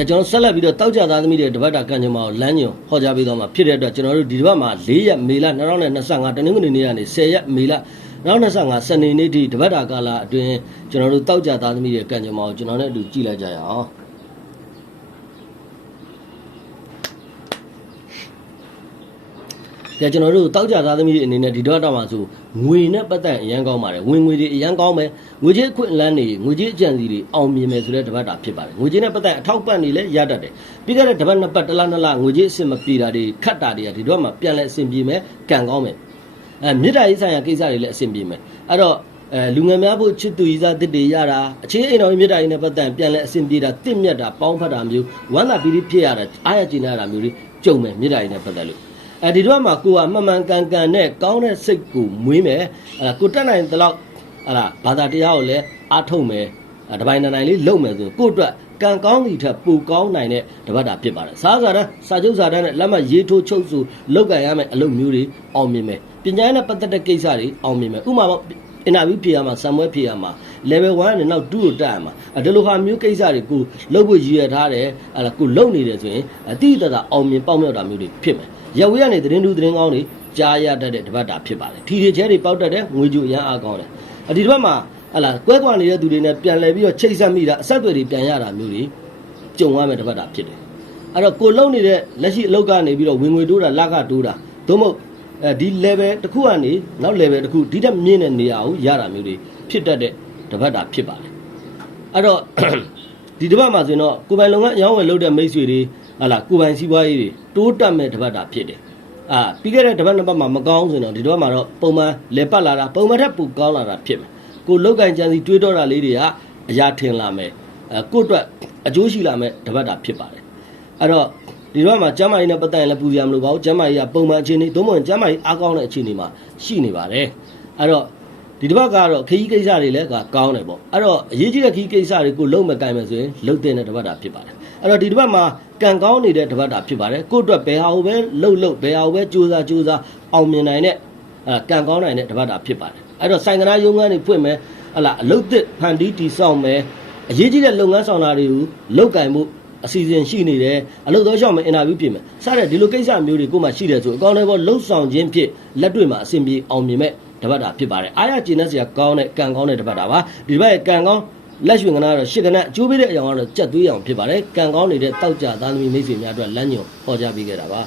ဒါကျွန်တော်ဆက်လက်ပြီးတော့တောက်ကြသားသမီးတွေတပတ်တာကံကြမ္မာကိုလမ်းညွန်ဟောကြားပေးသွားမှာဖြစ်တဲ့အတွက်ကျွန်တော်တို့ဒီတစ်ပတ်မှာ၄ရက်မေလ2025တနင်္ဂနွေနေ့ကနေ10ရက်မေလ2025စနေနေ့ထိတပတ်တာကာလအတွင်းကျွန်တော်တို့တောက်ကြသားသမီးတွေကံကြမ္မာကိုကျွန်တော်နဲ့အတူကြည့်လိုက်ကြရအောင် ကြကျွန်တော်တို့တောက်ကြသားသမီးတွေအနေနဲ့ဒီတော့တော့မှဆိုငွေနဲ့ပတ်သက်အရန်ကောင်းပါတယ်ဝင်ငွေတွေအရန်ကောင်းမယ်ငွေကြေးအခွင့်အလန်းတွေငွေကြေးအကြံစီတွေအောင်မြင်မယ်ဆိုတဲ့တပတ်တာဖြစ်ပါတယ်ငွေကြေးနဲ့ပတ်သက်အထောက်ပံ့တွေလည်းရတတ်တယ်ပြီးခဲ့တဲ့တပတ်နှစ်ပတ်တစ်လနှစ်လငွေကြေးအဆင်မပြေတာတွေခတ်တာတွေကဒီတော့မှပြန်လဲအဆင်ပြေမယ်ကံကောင်းမယ်အဲမြေတားရေးဆိုင်ရာကိစ္စတွေလည်းအဆင်ပြေမယ်အဲ့တော့အဲလူငယ်များဖို့ချစ်သူကြီးစားတစ်တွေရတာအခြေအိမ်တော်မြေတားရေးနဲ့ပတ်သက်ပြန်လဲအဆင်ပြေတာတင့်မြတ်တာပေါင်းဖတ်တာမျိုးဝမ်းသာပီတိဖြစ်ရတာအားရကျင်ရတာမျိုးတွေကြုံမယ်မြေတားရေးနဲ့ပတ်သက်လို့ အဲဒီတော့မှကိုကမှန်မှန်ကန်ကန်နဲ့ကောင်းတဲ့စိတ်ကိုမွေးမယ်အဲဒါကိုတက်နိုင်တဲ့လောက်ဟာလားဘာသာတရားကိုလည်းအားထုတ်မယ်အဲတပိုင်းနိုင်လေးလုပ်မယ်ဆိုကိုယ့်အတွက်ကံကောင်းသည့်ထက်ပိုကောင်းနိုင်တဲ့တပတ်တာဖြစ်ပါတယ်စားစားတန်းစာချုပ်စာတန်းနဲ့လက်မှတ်ရေးထိုးချုပ်ဆိုလောက်ကန်ရမယ်အလုပ်မျိုးတွေအောင်မြင်မယ်ပညာရေးနဲ့ပတ်သက်တဲ့ကိစ္စတွေအောင်မြင်မယ်ဥပမာပေါ့ အင်တာဗျူးဖြေရမှာဆံမွဲဖြေရမှာ level 1နဲ့နောက်2ကိုတက်ရမှာအဲဒီလိုဟာမျိုးကိစ္စတွေကိုလုပ်ဖို့ရည်ရွယ်ထားတယ်အဲဒါကိုလုပ်နေတယ်ဆိုရင်အတိအကျအောင်မြင်ပေါက်မြောက်တာမျိုးတွေဖြစ်မယ်ရဝေးကနေသတင်းတူသတင်းကောင်းတွေကြားရတတ်တဲ့တပတ်တာဖြစ်ပါတယ်ထီထီချဲတွေပေါက်တတ်တဲ့ငွေကြိုအရန်အားကောင်းတယ်အဲဒီတပတ်မှာဟလာကွဲကွာနေတဲ့သူတွေနဲ့ပြန်လဲပြီးတော့ချိတ်ဆက်မိတာအဆက်အသွယ်တွေပြန်ရတာမျိုးတွေကြုံရမယ်တပတ်တာဖြစ်တယ်အဲ့တော့ကိုလုံနေတဲ့လက်ရှိအလုပ်ကနေပြီးတော့ဝင်ငွေတိုးတာလကတိုးတာသို့မဟုတ် အဲဒီ level တစ်ခုကနေနောက် level တစ်ခုဒီတက်မြင့်တဲ့နေရာကိုရတာမျိုးတွေဖြစ်တတ်တဲ့တပတ်တာဖြစ်ပါတယ်အဲ့တော့ဒီတစ်ပတ်မှာဆိုရင်တော့ကိုယ်ပိုင်လုပ်ငန်းအရောင်းဝယ်လုပ်တဲ့မိတ်ဆွေတွေဟာလာကိုယ်ပိုင်စီးပွားရေးတွေတိုးတက်မဲ့တစ်ပတ်တာဖြစ်တယ်အာပြီးခဲ့တဲ့တစ်ပတ်နှစ်ပတ်မှာမကောင်းဆိုရင်တော့ဒီတစ်ပတ်မှာတော့ပုံမှန်လေပတ်လာတာပုံမှန်ထက်ပိုကောင်းလာတာဖြစ်မယ်ကိုလုတ်ကန်ကြံစီတွေးတော့တာလေးတွေကအရာထင်လာမယ်အဲကိုယ့်အတွက်အကျိုးရှိလာမဲ့တစ်ပတ်တာဖြစ်ပါတယ်အဲ့တော့ ဒီတော့မှာကျမ်းမာရေးနဲ့ပတ်သက်ရင်လည်းပူစရာမလိုပါဘူးကျမ်းမာရေးကပုံမှန်အခြေအနေသို့မဟုတ်ကျမ်းမာရေးအားကောင်းတဲ့အခြေအနေမှာရှိနေပါတယ်အဲ့တော့ဒီတစ်ပတ်ကတော့ခရီးကိစ္စတွေလည်းကကောင်းတယ်ပေါ့အဲ့တော့အရေးကြီးတဲ့ခရီးကိစ္စတွေကိုလုံးမကင်မယ်ဆိုရင်လုံးတဲ့တစ်ပတ်တာဖြစ်ပါတယ်အဲ့တော့ဒီတစ်ပတ်မှာကံကောင်းနေတဲ့တစ်ပတ်တာဖြစ်ပါတယ်ကိုယ့်အတွက်ဘယ်ဟာကိုပဲလှုပ်လှုပ်ဘယ်ဟာကိုပဲစူးစမ်းစူးစမ်းအောင်မြင်နိုင်တဲ့အဲကံကောင်းနိုင်တဲ့တစ်ပတ်တာဖြစ်ပါတယ်အဲ့တော့ဆိုင်ကနာရုံးခန်းတွေဖွင့်မယ်ဟလာအလုပ်သစ်ဖန်တီးတည်ဆောက်မယ်အရေးကြီးတဲ့လုပ်ငန်းဆောင်တာတွေကိုလောက်ကင်မှု အစီအစဉ်ရှိနေတယ်အလုပ်သောရှောက်မယ်အင်တာဗျူးပြင်မယ်စတဲ့ဒီလိုကိစ္စမျိုးတွေကိုမှရှိတယ်ဆိုအကောင့်တွေပေါ်လှုပ်ဆောင်ခြင်းဖြင့်လက်တွေ့မှာအဆင်ပြေအောင်မြင်မဲ့တပတ်တာဖြစ်ပါတယ်အားရကျဉ်တဲ့စရာကောင်းတဲ့ကံကောင်းတဲ့တပတ်တာပါဒီတပတ်ရဲ့ကံကောင်းလက်ရွှေကနာတော့ရှစ်ကနအကျိုးပေးတဲ့အကြောင်းကတော့ကြက်သွေးအောင်ဖြစ်ပါတယ်ကံကောင်းနေတဲ့တောက်ကြသားသမီးမိတ်ဆွေများအတွက်လမ်းညွန်ဟောကြားပေးခဲ့တာပါ